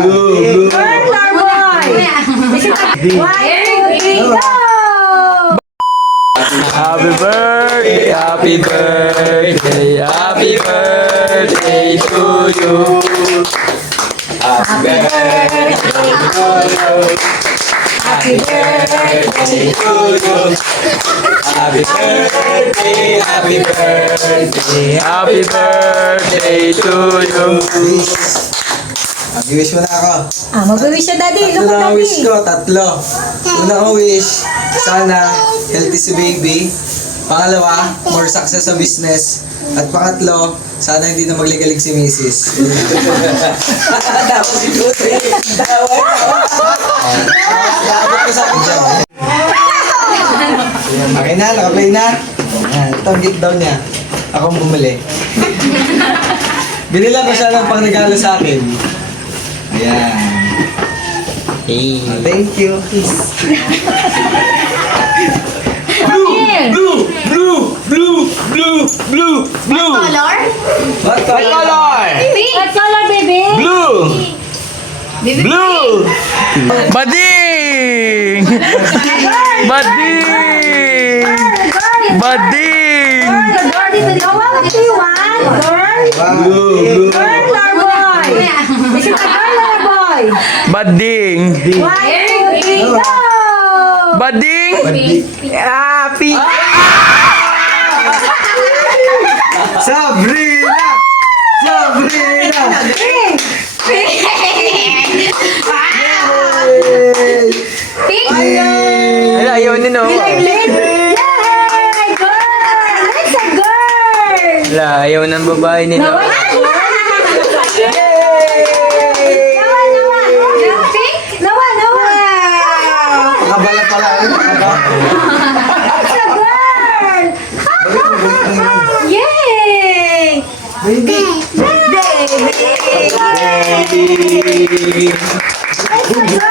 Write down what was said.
Blue. Girl or boy? One, two, three, go! Happy birthday, happy birthday, happy birthday to you. Happy birthday to you. Happy birthday to you. Happy birthday, happy birthday, happy birthday to you. Mag-wish mo na ako. Mag-wish siya, daddy. Look, Unang daddy. wish ko, 3. Unang wish, sana healthy si baby. Pangalawa, more success sa business. At pangatlo, sana hindi na magligalig si Mrs. Tapos si Tutoy. Dapat ko sabi dyan. Okay na, nakaplay na. Ayan, ito ang down niya. Akong bumili. Binilang ko siya ng pangregalo sa akin. Ayan. Hey. Thank you. Blue. Color? What Color. Pink. What color, baby? Blue. Blue. Bading. Bading. Bading. Girl, dito. What do you want? Girl? Blue. Girl or boy? Is it a girl or a boy? Bading. One, two, three, go! Bading. Happy. Sabrina! Sabrina! Pink. Pink. Ala, ayaw ni no. Yay! Girl! It's a girl! Ala, ayaw ng babae ni no. Nawa! Pink? Nawa! Nakabala pala. It's a girl! Yay! Baby! Baby! It's a girl!